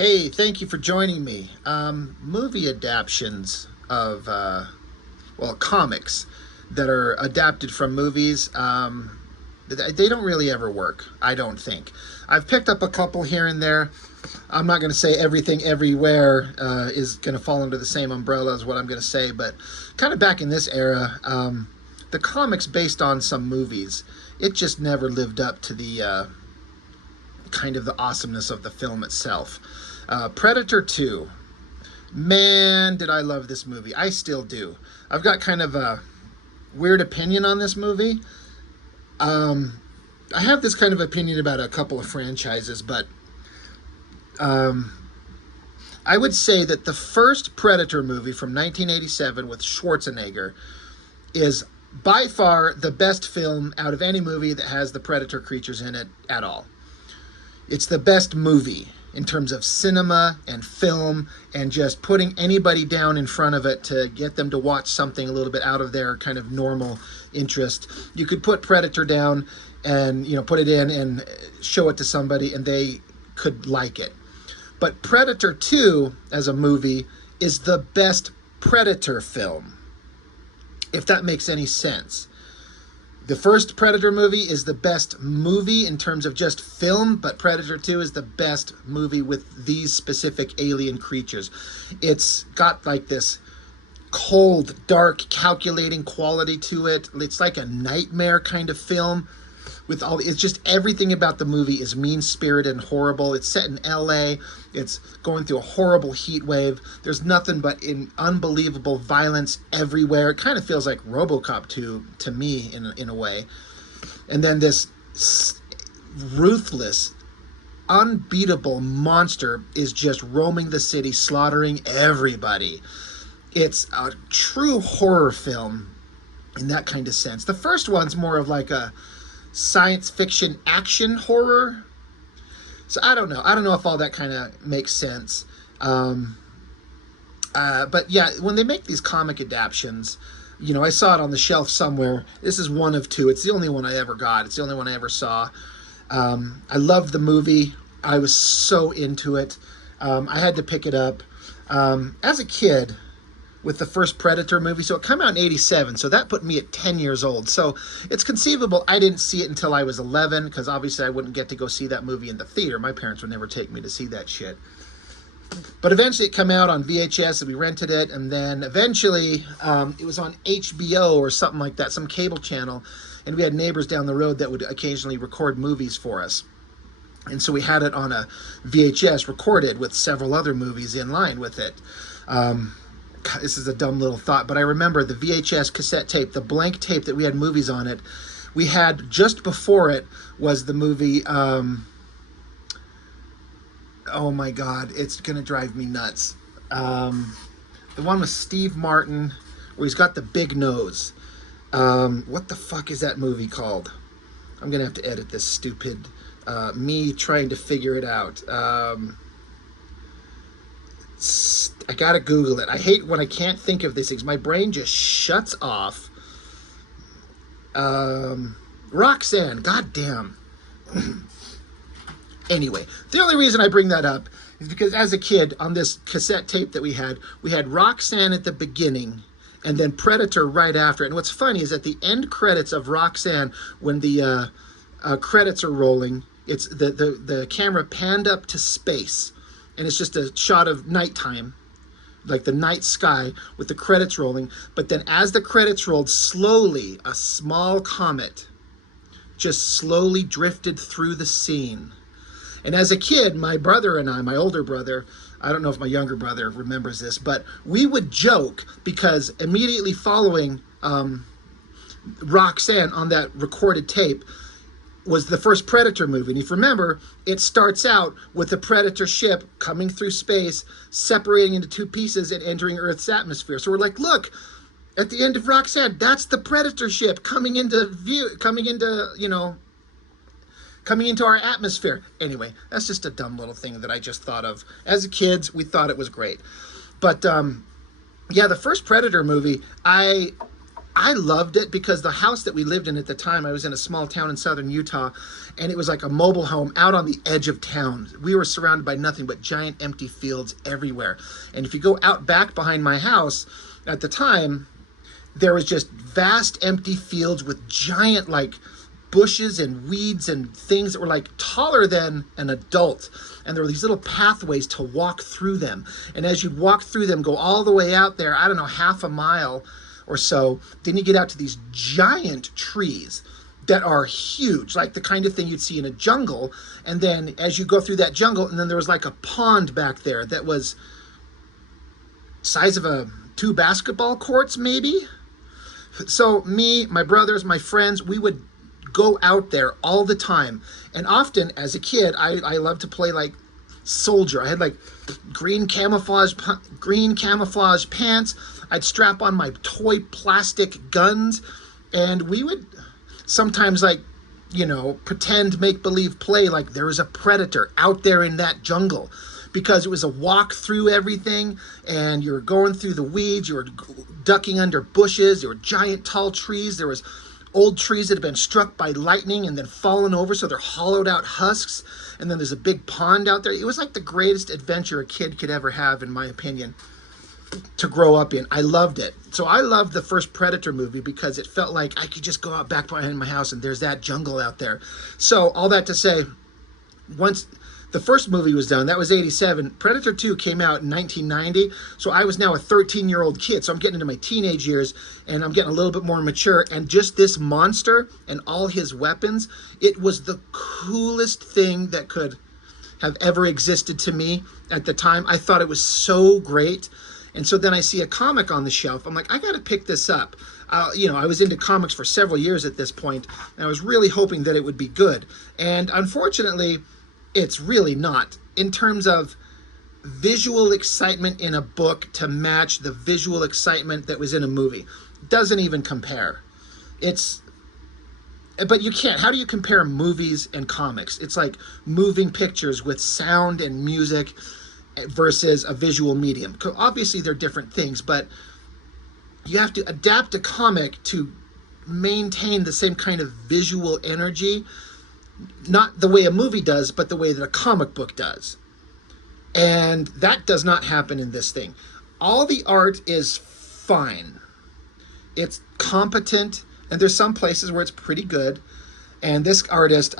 Hey, thank you for joining me. Movie adaptations of, comics that are adapted from movies, they don't really ever work, I don't think. I've picked up a couple here and there. I'm not going to say everything everywhere is going to fall under the same umbrella as what I'm going to say, but kind of back in this era, the comics based on some movies, it just never lived up to the kind of the awesomeness of the film itself. Predator 2. Man, did I love this movie. I still do. I've got kind of a weird opinion on this movie. I have this kind of opinion about a couple of franchises, but I would say that the first Predator movie from 1987 with Schwarzenegger is by far the best film out of any movie that has the Predator creatures in it at all. It's the best movie in terms of cinema and film and just putting anybody down in front of it to get them to watch something a little bit out of their kind of normal interest. You could put Predator down and, put it in and show it to somebody and they could like it. But Predator 2 as a movie is the best Predator film, if that makes any sense. The first Predator movie is the best movie in terms of just film, but Predator 2 is the best movie with these specific alien creatures. It's got like this cold, dark, calculating quality to it. It's like a nightmare kind of film. It's just everything about the movie is mean-spirited and horrible. It's set in LA. It's going through a horrible heat wave. There's nothing but unbelievable violence everywhere. It kind of feels like RoboCop to me in a way. And then this ruthless, unbeatable monster is just roaming the city, slaughtering everybody. It's a true horror film in that kind of sense. The first one's more of like a science fiction action horror. So I don't know if all that kind of makes sense. But yeah, when they make these comic adaptions, I saw it on the shelf somewhere. This is one of two. It's the only one I ever got. It's the only one I ever saw. I loved the movie. I was so into it. I had to pick it up. As a kid, with the first Predator movie. So it came out in 87, so that put me at 10 years old. So it's conceivable I didn't see it until I was 11, because obviously I wouldn't get to go see that movie in the theater. My parents would never take me to see that shit. But eventually it came out on VHS, and we rented it, and then eventually it was on HBO or something like that, some cable channel, and we had neighbors down the road that would occasionally record movies for us. And so we had it on a VHS recorded with several other movies in line with it. God, this is a dumb little thought, but I remember the VHS cassette tape, the blank tape that we had movies on it. We had, just before it was the movie, oh my God, it's going to drive me nuts. The one with Steve Martin, where he's got the big nose. What the fuck is that movie called? I'm going to have to edit this stupid, me trying to figure it out. I gotta Google it. I hate when I can't think of these things. My brain just shuts off. Roxanne. Goddamn. Anyway, the only reason I bring that up is because as a kid, on this cassette tape that we had Roxanne at the beginning and then Predator right after it. And what's funny is at the end credits of Roxanne, when the credits are rolling, it's the camera panned up to space. And it's just a shot of nighttime, like the night sky with the credits rolling. But then as the credits rolled, slowly, a small comet just slowly drifted through the scene. And as a kid, my brother and I, my older brother, I don't know if my younger brother remembers this, but we would joke because immediately following Roxanne on that recorded tape was the first Predator movie. And if you remember, it starts out with the Predator ship coming through space, separating into two pieces and entering Earth's atmosphere. So we're like, look, at the end of Roxanne, that's the Predator ship coming into view, coming into our atmosphere. Anyway, that's just a dumb little thing that I just thought of. As kids, we thought it was great. But yeah, the first Predator movie, I I loved it because the house that we lived in at the time, I was in a small town in southern Utah, and it was like a mobile home out on the edge of town. We were surrounded by nothing but giant empty fields everywhere. And if you go out back behind my house at the time, there was just vast empty fields with giant like bushes and weeds and things that were like taller than an adult, and there were these little pathways to walk through them, and as you'd walk through them, go all the way out there, I don't know, half a mile or so, then you get out to these giant trees that are huge, like the kind of thing you'd see in a jungle. And then as you go through that jungle, and then there was like a pond back there that was size of 2 basketball courts maybe. So me, my brothers, my friends, we would go out there all the time. And often as a kid, I loved to play like soldier. I had like green camouflage pants. I'd strap on my toy plastic guns, and we would sometimes, like, you know, pretend make-believe play like there was a predator out there in that jungle, because it was a walk through everything, and you were going through the weeds, you were ducking under bushes, there were giant tall trees, there was old trees that had been struck by lightning and then fallen over, so they're hollowed out husks, and then there's a big pond out there. It was like the greatest adventure a kid could ever have, in my opinion, to grow up in. I loved it. So I loved the first Predator movie because it felt like I could just go out back behind my house and there's that jungle out there. So all that to say, once the first movie was done, that was 87. Predator 2 came out in 1990. So I was now a 13-year-old kid. So I'm getting into my teenage years and I'm getting a little bit more mature. And just this monster and all his weapons, it was the coolest thing that could have ever existed to me at the time. I thought it was so great. And so then I see a comic on the shelf. I'm like, I got to pick this up. You know, I was into comics for several years at this point, and I was really hoping that it would be good. And unfortunately, it's really not. In terms of visual excitement in a book to match the visual excitement that was in a movie, doesn't even compare. But you can't. How do you compare movies and comics? It's like moving pictures with sound and music versus a visual medium. Obviously, they're different things, but you have to adapt a comic to maintain the same kind of visual energy, not the way a movie does, but the way that a comic book does. And that does not happen in this thing. All the art is fine. It's competent, and there's some places where it's pretty good. And this artist,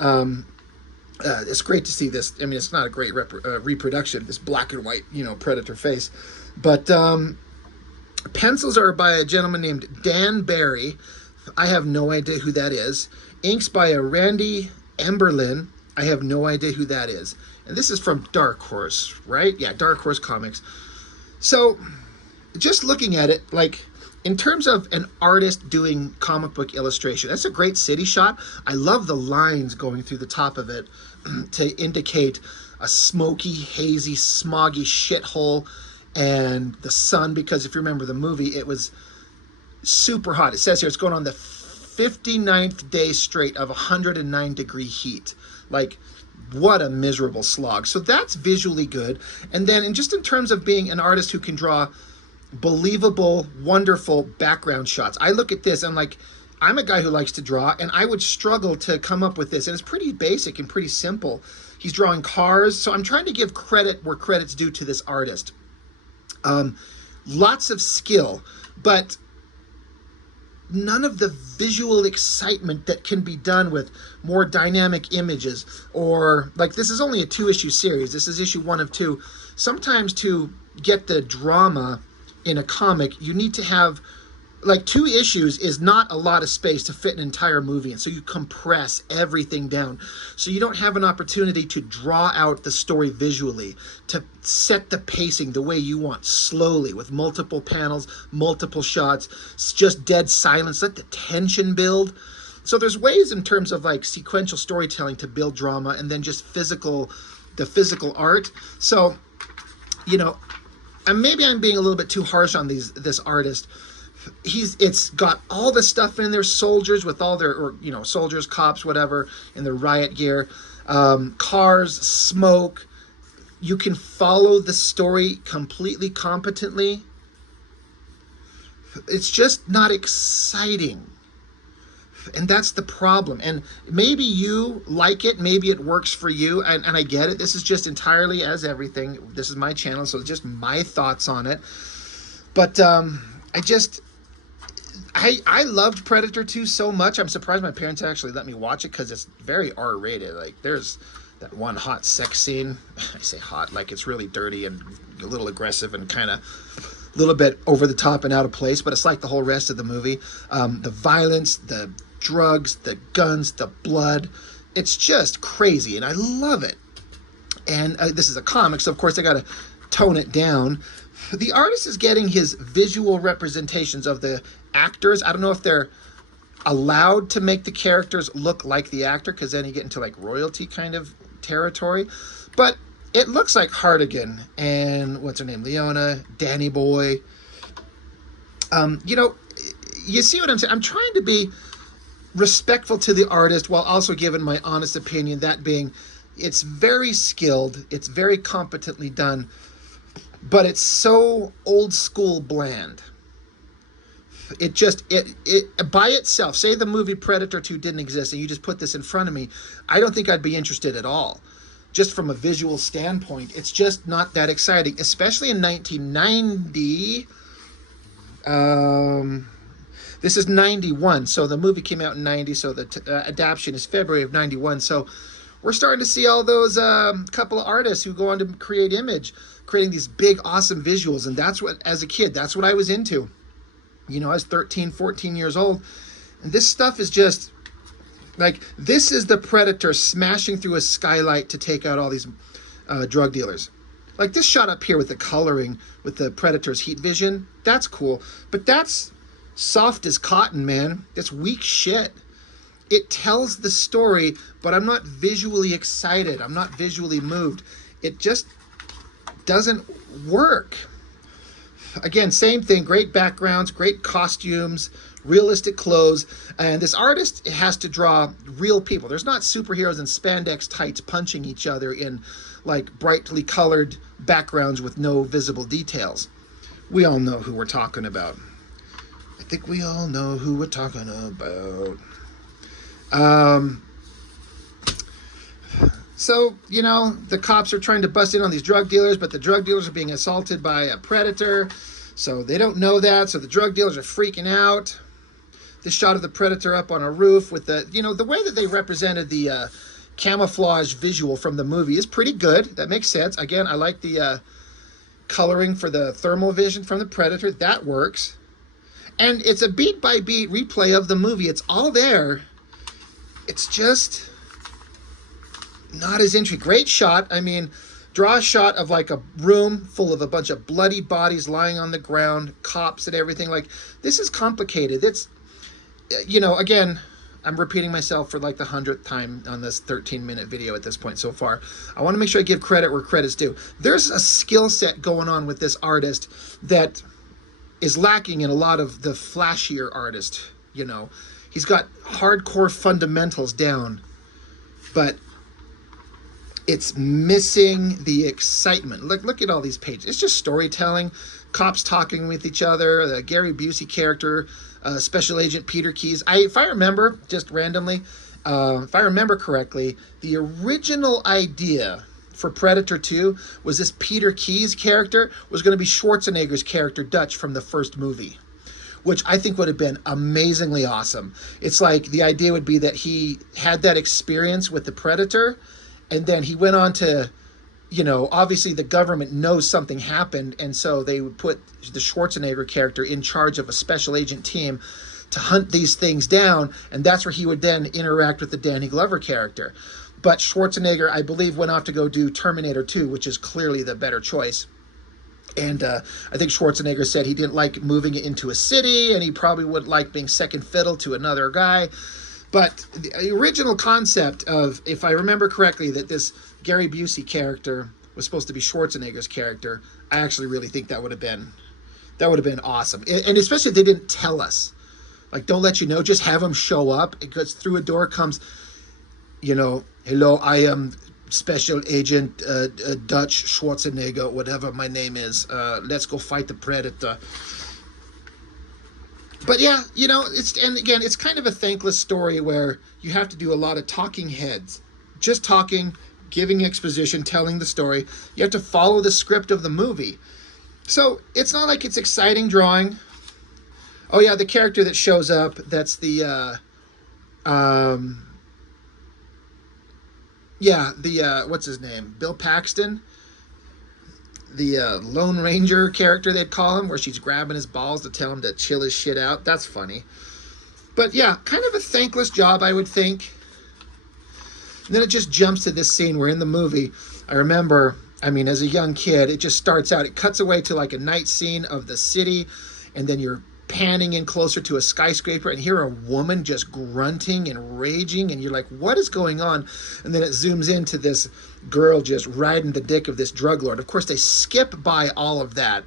it's great to see this. I mean, it's not a great reproduction, this black and white, you know, Predator face. But pencils are by a gentleman named Dan Barry. I have no idea who that is. Inks by a Randy Emberlin. I have no idea who that is. And this is from Dark Horse, right? Yeah, Dark Horse Comics. So, just looking at it, like, in terms of an artist doing comic book illustration, that's a great city shot. I love the lines going through the top of it to indicate a smoky, hazy, smoggy shithole and the sun, because if you remember the movie, it was super hot. It says here it's going on the 59th day straight of 109-degree heat. Like, what a miserable slog. So that's visually good. And then in terms of being an artist who can draw believable, wonderful background shots, I look at this and like, I'm a guy who likes to draw, and I would struggle to come up with this. And it's pretty basic and pretty simple. He's drawing cars, so I'm trying to give credit where credit's due to this artist. Lots of skill, but none of the visual excitement that can be done with more dynamic images, or like, this is only a 2-issue series. This is issue 1 of 2. Sometimes to get the drama in a comic, you need to have, like, 2 issues is not a lot of space to fit an entire movie, and so you compress everything down. So you don't have an opportunity to draw out the story visually, to set the pacing the way you want, slowly, with multiple panels, multiple shots, just dead silence, let the tension build. So there's ways in terms of like sequential storytelling to build drama, and then just the physical art. So, you know, and maybe I'm being a little bit too harsh on this artist. It's got all the stuff in there, soldiers with all their, or, you know, soldiers, cops, whatever, in their riot gear, cars, smoke. You can follow the story completely competently. It's just not exciting. And that's the problem. And maybe you like it, maybe it works for you, and I get it. This is just entirely, as everything, this is my channel, so it's just my thoughts on it. But I loved Predator 2 so much. I'm surprised my parents actually let me watch it, because it's very R-rated. Like, there's that one hot sex scene. I say hot, like it's really dirty and a little aggressive and kind of a little bit over the top and out of place, but it's like the whole rest of the movie. The violence, the drugs, the guns, the blood, it's just crazy, and I love it. And this is a comic, so of course I gotta tone it down. The artist is getting his visual representations of the actors. I don't know if they're allowed to make the characters look like the actor, because then you get into like royalty kind of territory. But it looks like Hartigan and what's her name, Leona, Danny Boy. You know, you see what I'm saying? I'm trying to be respectful to the artist while also giving my honest opinion, that being, it's very skilled, it's very competently done, but it's so old school bland. It just, it by itself, say the movie Predator 2 didn't exist and you just put this in front of me, I don't think I'd be interested at all. Just from a visual standpoint, it's just not that exciting, especially in 1990. This is 91, so the movie came out in 90, so the adaptation is February of 91. So we're starting to see all those couple of artists who go on to create image, creating these big, awesome visuals. And that's what, as a kid, that's what I was into. You know, I was 13, 14 years old. And this stuff is just, like, this is the Predator smashing through a skylight to take out all these drug dealers. Like this shot up here with the coloring, with the Predator's heat vision, that's cool. But that's soft as cotton, man. That's weak shit. It tells the story, but I'm not visually excited. I'm not visually moved. It just doesn't work. Again, same thing. Great backgrounds, great costumes, realistic clothes. And this artist has to draw real people. There's not superheroes in spandex tights punching each other in like brightly colored backgrounds with no visible details. We all know who we're talking about. I think we all know who we're talking about. So, you know, the cops are trying to bust in on these drug dealers, but the drug dealers are being assaulted by a predator. So they don't know that. So the drug dealers are freaking out. This shot of the Predator up on a roof with the, you know, the way that they represented the camouflage visual from the movie is pretty good. That makes sense. Again, I like the coloring for the thermal vision from the Predator. That works. And it's a beat-by-beat replay of the movie. It's all there. It's just not as interesting. Great shot. I mean, draw a shot of like a room full of a bunch of bloody bodies lying on the ground, cops and everything. Like, this is complicated. It's, you know, again, I'm repeating myself for like the 100th time on this 13-minute video at this point so far. I want to make sure I give credit where credit's due. There's a skill set going on with this artist that is lacking in a lot of the flashier artists, you know. He's got hardcore fundamentals down, but it's missing the excitement. Look at all these pages. It's just storytelling, cops talking with each other, the Gary Busey character, Special Agent Peter Keyes. If I remember, just randomly, if I remember correctly, the original idea for Predator 2 was this Peter Keyes character was going to be Schwarzenegger's character, Dutch, from the first movie, which I think would have been amazingly awesome. It's like the idea would be that he had that experience with the Predator, and then he went on to, you know, obviously the government knows something happened, and so they would put the Schwarzenegger character in charge of a special agent team to hunt these things down, and that's where he would then interact with the Danny Glover character. But Schwarzenegger, I believe, went off to go do Terminator 2, which is clearly the better choice. And I think Schwarzenegger said he didn't like moving it into a city, and he probably would like being second fiddle to another guy. But the original concept of, if I remember correctly, that this Gary Busey character was supposed to be Schwarzenegger's character, I actually really think that would have been awesome. And especially if they didn't tell us. Like, don't let you know, just have him show up. It goes through a door, comes, you know, hello, I am Special Agent Dutch Schwarzenegger, whatever my name is. Let's go fight the Predator. But yeah, you know, and again, it's kind of a thankless story where you have to do a lot of talking heads, just talking, giving exposition, telling the story. You have to follow the script of the movie. So it's not like it's exciting drawing. Oh yeah, the character that shows up, that's the what's his name? Bill Paxton, the Lone Ranger character they'd call him, where she's grabbing his balls to tell him to chill his shit out. That's funny. But yeah, kind of a thankless job, I would think. And then it just jumps to this scene where in the movie, I remember, I mean, as a young kid, it just starts out, it cuts away to like a night scene of the city, and then you're panning in closer to a skyscraper and hear a woman just grunting and raging, and you're like, what is going on? And then it zooms into this girl just riding the dick of this drug lord. Of course, they skip by all of that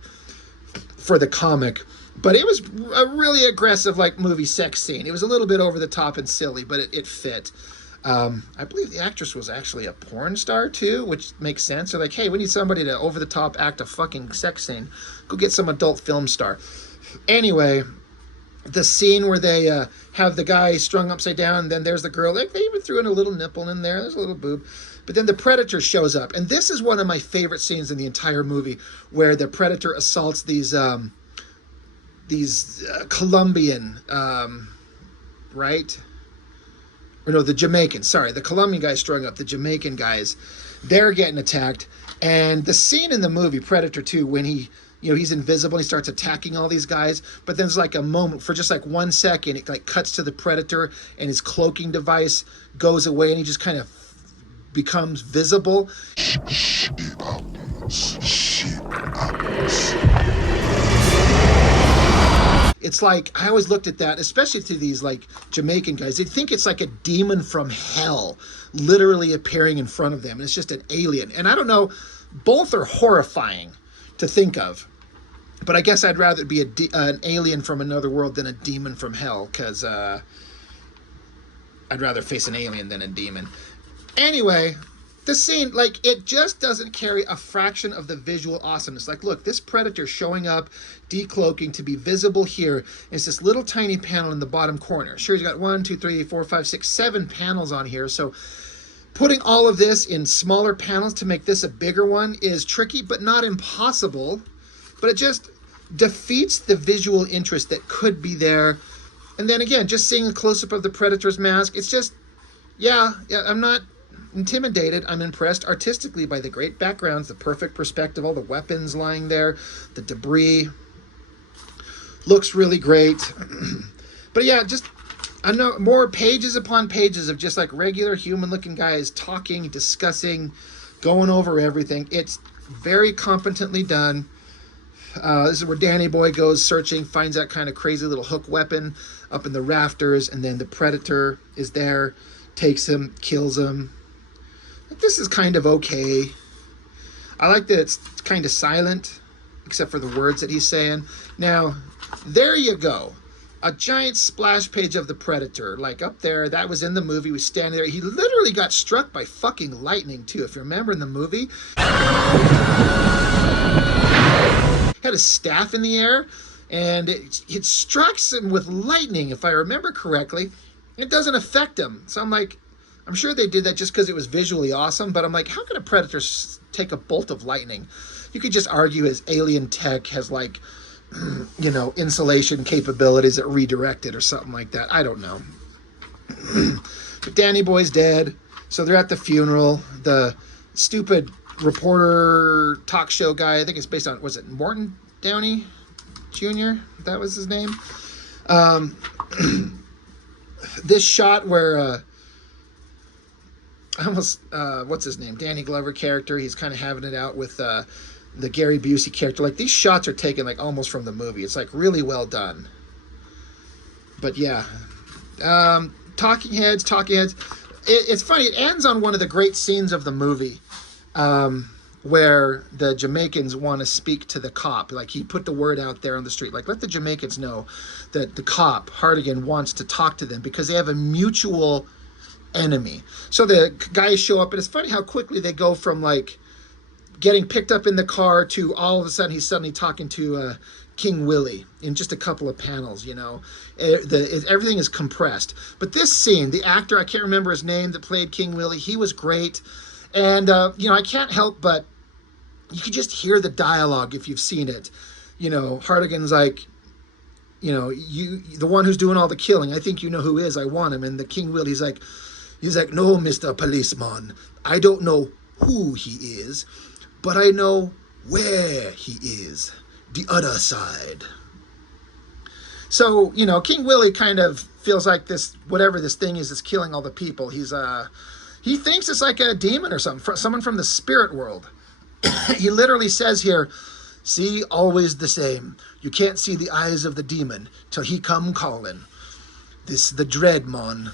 for the comic, but it was a really aggressive like movie sex scene. It was a little bit over the top and silly, but it fit. I believe the actress was actually a porn star too, which makes sense. They're like, hey, we need somebody to over the top act a fucking sex scene. Go get some adult film star. Anyway, the scene where they have the guy strung upside down, and then there's the girl. They even threw in a little nipple in there. There's a little boob. But then the Predator shows up. And this is one of my favorite scenes in the entire movie, where the Predator assaults these Colombian, right? Or no, the Jamaican. Sorry, the Colombian guys strung up. The Jamaican guys, they're getting attacked. And the scene in the movie, Predator 2, when he... you know, he's invisible, he starts attacking all these guys, but then there's like a moment, for just like 1 second, it like cuts to the Predator, and his cloaking device goes away, and he just kind of becomes visible. It's like, I always looked at that, especially to these like Jamaican guys, they'd think it's like a demon from hell literally appearing in front of them, and it's just an alien. And I don't know, both are horrifying to think of. But I guess I'd rather be an alien from another world than a demon from hell, because I'd rather face an alien than a demon. Anyway, the scene, like, it just doesn't carry a fraction of the visual awesomeness. Like, look, this Predator showing up, decloaking to be visible here. It's this little tiny panel in the bottom corner. Sure, he's got 1, 2, 3, 4, 5, 6, 7 panels on here, so putting all of this in smaller panels to make this a bigger one is tricky, but not impossible. But it just defeats the visual interest that could be there. And then again, just seeing a close-up of the Predator's mask, it's just, yeah, I'm not intimidated. I'm impressed artistically by the great backgrounds, the perfect perspective, all the weapons lying there, the debris. Looks really great. But yeah, just, I know, more pages upon pages of just like regular human-looking guys talking, discussing, going over everything. It's very competently done. This is where Danny Boy goes searching, finds that kind of crazy little hook weapon up in the rafters, and then the Predator is there, takes him, kills him. This is kind of okay. I like that it's kind of silent, except for the words that he's saying. Now, there you go. A giant splash page of the Predator, like up there, that was in the movie, was standing there. He literally got struck by fucking lightning, too. If you remember in the movie, had a staff in the air, and it strikes him with lightning, if I remember correctly. It doesn't affect him. So I'm like, I'm sure they did that just because it was visually awesome, but I'm like, how could a Predator take a bolt of lightning? You could just argue his alien tech has, like, you know, insulation capabilities that redirect it or something like that. I don't know. But Danny Boy's dead, so they're at the funeral. The stupid reporter talk show guy, I think it's based on, was it Morton Downey Jr.? That was his name. This shot where what's his name? Danny Glover character, he's kind of having it out with the Gary Busey character. Like, these shots are taken like almost from the movie. It's like really well done. But yeah, talking heads. It's funny. It ends on one of the great scenes of the movie, where the Jamaicans want to speak to the cop. Like, he put the word out there on the street, like, let the Jamaicans know that the cop, Hardigan, wants to talk to them because they have a mutual enemy. So the guys show up, and it's funny how quickly they go from, like, getting picked up in the car to all of a sudden he's suddenly talking to King Willie in just a couple of panels, you know. Everything is compressed. But this scene, the actor, I can't remember his name, that played King Willie, he was great. And, you know, I can't help but, you could just hear the dialogue if you've seen it. You know, Hartigan's like, you know, the one who's doing all the killing, I think you know who is, I want him. And the King Willie's like, no, Mr. Policeman, I don't know who he is, but I know where he is. The other side. So, you know, King Willie kind of feels like this, whatever this thing is that's killing all the people, he thinks it's like a demon or something, someone from the spirit world. He literally says here, see, always the same. You can't see the eyes of the demon till he come calling. This the dread, mon.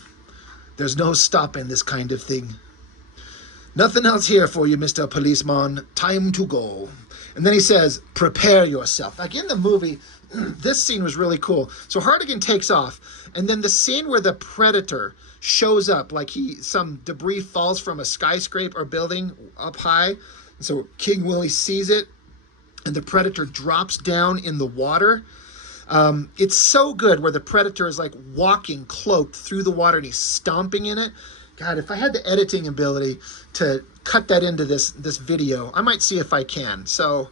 There's no stopping this kind of thing. Nothing else here for you, Mr. Policeman. Time to go. And then he says, prepare yourself. Like in the movie, this scene was really cool. So Hartigan takes off, and then the scene where the Predator shows up, like some debris falls from a skyscraper or building up high. And so King Willie sees it, and the Predator drops down in the water. It's so good where the Predator is like walking cloaked through the water and he's stomping in it. God, if I had the editing ability to cut that into this video, I might see if I can. So,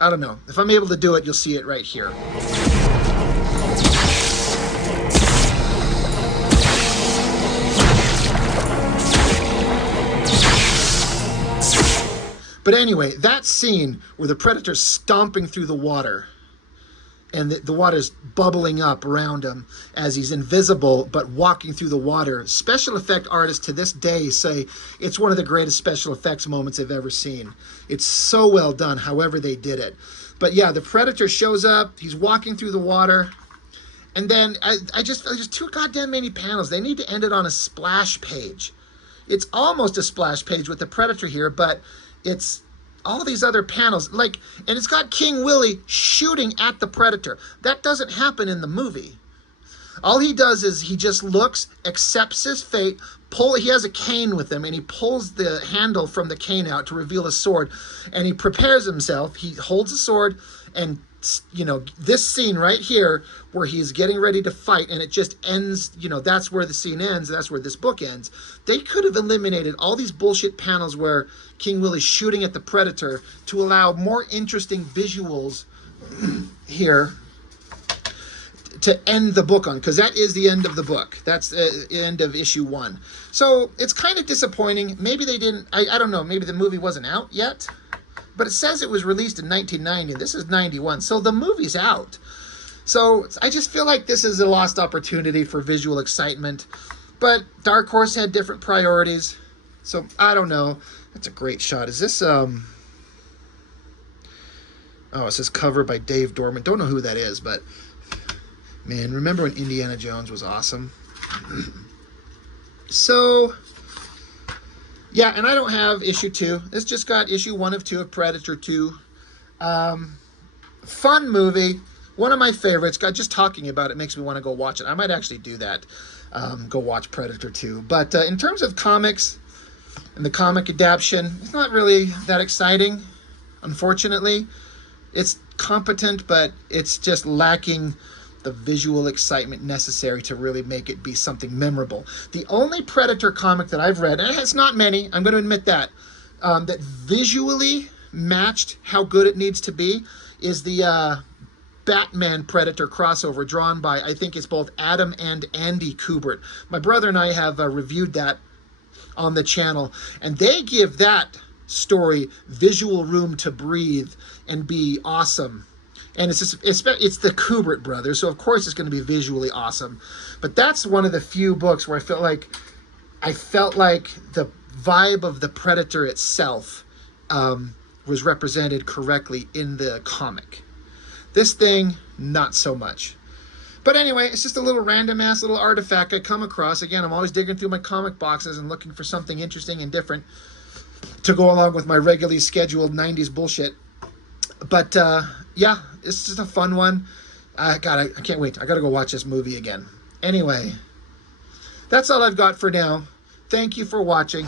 I don't know. If I'm able to do it, you'll see it right here. But anyway, that scene where the Predator's stomping through the water, and the water's bubbling up around him as he's invisible but walking through the water. Special effect artists to this day say it's one of the greatest special effects moments they've ever seen. It's so well done, however they did it. But yeah, the Predator shows up, he's walking through the water, and then I just feel there's too goddamn many panels. They need to end it on a splash page. It's almost a splash page with the Predator here, but it's all these other panels, like, and it's got King Willie shooting at the Predator. That doesn't happen in the movie. All he does is he just looks, accepts his fate, he has a cane with him, and he pulls the handle from the cane out to reveal a sword, and he prepares himself. He holds a sword, and, you know, this scene right here where he's getting ready to fight, and it just ends, you know, that's where the scene ends, that's where this book ends. They could have eliminated all these bullshit panels where King Willie's shooting at the Predator to allow more interesting visuals here to end the book on, because that is the end of the book. That's the end of issue 1. So it's kind of disappointing. Maybe they didn't, I don't know, maybe the movie wasn't out yet, but it says it was released in 1990. This is 91, so the movie's out. So I just feel like this is a lost opportunity for visual excitement, but Dark Horse had different priorities, so I don't know. That's a great shot. Is this, oh, it says cover by Dave Dorman. Don't know who that is, but man, remember when Indiana Jones was awesome? So, yeah, and I don't have issue 2. It's just got issue 1 of 2 of Predator 2. Fun movie. One of my favorites. God, just talking about it makes me want to go watch it. I might actually do that. Go watch Predator 2. But in terms of comics and the comic adaptation, it's not really that exciting, unfortunately. It's competent, but it's just lacking the visual excitement necessary to really make it be something memorable. The only Predator comic that I've read, and it's not many, I'm going to admit that, that visually matched how good it needs to be is the Batman Predator crossover drawn by, I think it's both Adam and Andy Kubert. My brother and I have reviewed that on the channel, and they give that story visual room to breathe and be awesome. And it's the Kubert brothers, so of course it's going to be visually awesome. But that's one of the few books where I felt like the vibe of the Predator itself was represented correctly in the comic. This thing, not so much. But anyway, it's just a little random-ass little artifact I come across. Again, I'm always digging through my comic boxes and looking for something interesting and different to go along with my regularly scheduled 90s bullshit. But, yeah, it's just a fun one. I can't wait. I got to go watch this movie again. Anyway, that's all I've got for now. Thank you for watching.